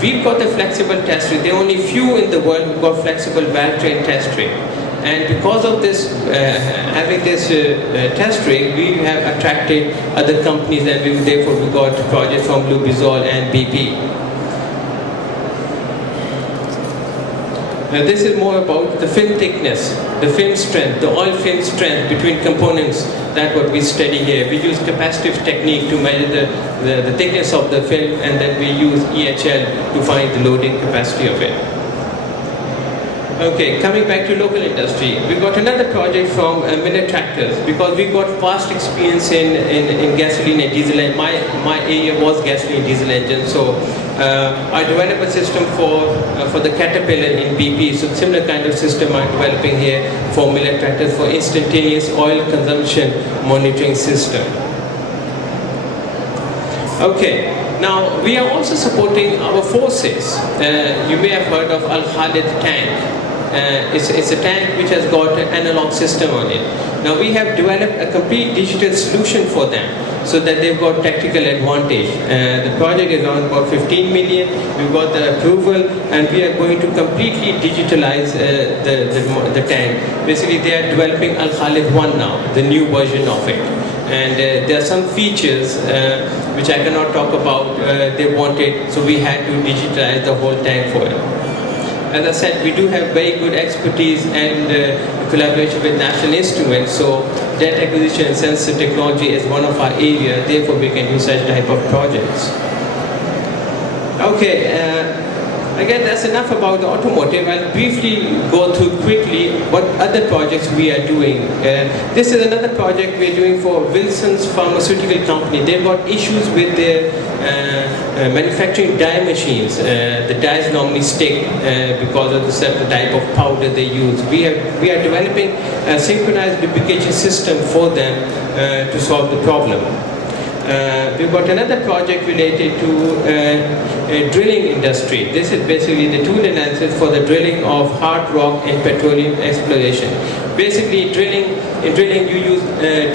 we've got the flexible test rig. There are only few in the world who've got flexible valve train test rig. And because of this, having this test rig, we have attracted other companies, and therefore we got projects from Lubrizol and BP. Now this is more about the film thickness, the film strength, the oil film strength between components. That's what we study here. We use capacitive technique to measure the thickness of the film, and then we use EHL to find the loading capacity of it. Okay, coming back to local industry, we got another project from Miller Tractors, because we got vast experience in gasoline and diesel, and my area was gasoline diesel engine. So I developed a system for the Caterpillar in BP. So similar kind of system I'm developing here for Miller Tractors for instantaneous oil consumption monitoring system. Okay. Now, we are also supporting our forces. You may have heard of Al Khalid tank. It's a tank which has got an analog system on it. Now, we have developed a complete digital solution for them so that they've got tactical advantage. The project is around about 15 million. We've got the approval, and we are going to completely digitalize the tank. Basically, they are developing Al Khalid 1 now, the new version of it. And there are some features which I cannot talk about, they wanted, so we had to digitize the whole tank for it. As I said, we do have very good expertise and collaboration with National Instruments, so data acquisition and sensor technology is one of our areas, therefore we can do such type of projects. Okay. Again, that's enough about the automotive. I'll briefly go through quickly what other projects we are doing. This is another project we're doing for Wilson's Pharmaceutical Company. They've got issues with their manufacturing dye machines. The dyes normally stick because of the certain type of powder they use. We are developing a synchronized lubrication system for them to solve the problem. We've got another project related to drilling industry. This is basically the tool analysis for the drilling of hard rock and petroleum exploration. Basically, in drilling you use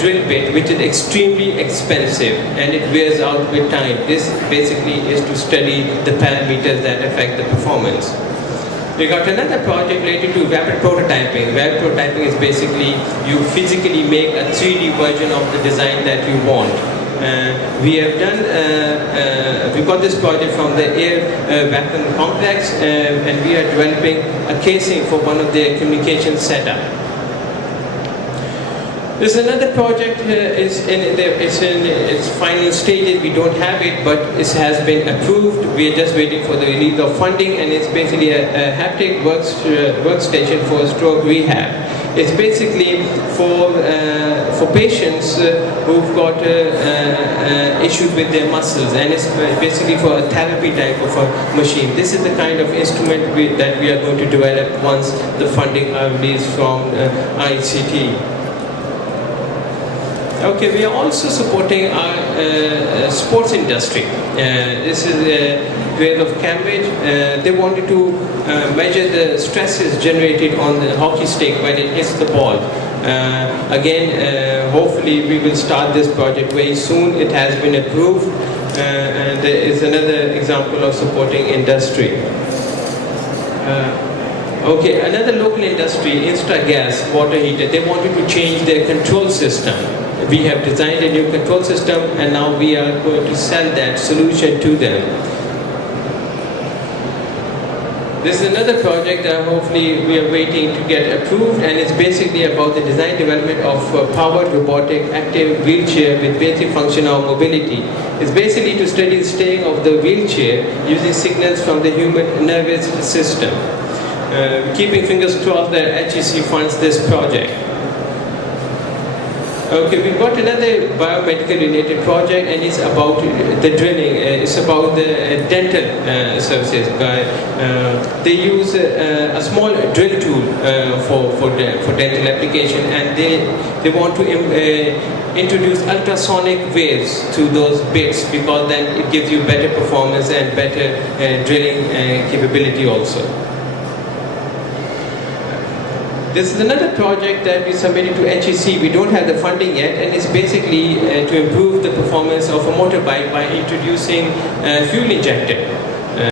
drill bit, which is extremely expensive and it wears out with time. This basically is to study the parameters that affect the performance. We got another project related to rapid prototyping. Rapid prototyping is basically you physically make a 3D version of the design that you want. We got this project from the Air Vacuum Complex, and we are developing a casing for one of their communication setup. There's another project, it's in its final stages. We don't have it, but it has been approved. We are just waiting for the release of funding, and it's basically a haptic workstation for stroke rehab. It's basically for patients who've got issues with their muscles, and it's basically for a therapy type of a machine. This is the kind of instrument that we are going to develop once the funding are released from ICT. Okay, we are also supporting our sports industry. This is Wales of Cambridge. They wanted to measure the stresses generated on the hockey stick when it hits the ball. Again, hopefully we will start this project very soon. It has been approved, and it's another example of supporting industry. Okay, another local industry, Instagas water heater. They wanted to change their control system. We have designed a new control system, and now we are going to sell that solution to them. This is another project that hopefully we are waiting to get approved, and it's basically about the design development of powered robotic active wheelchair with basic functional mobility. It's basically to study the staying of the wheelchair using signals from the human nervous system. Keeping fingers crossed that HEC funds this project. Okay, we've got another biomedical related project, and it's about the drilling. It's about the dental services. They use a small drill tool for dental application, and they want to introduce ultrasonic waves to those bits, because then it gives you better performance and better drilling capability also. This is another project that we submitted to HEC. We don't have the funding yet, and it's basically to improve the performance of a motorbike by introducing fuel injector.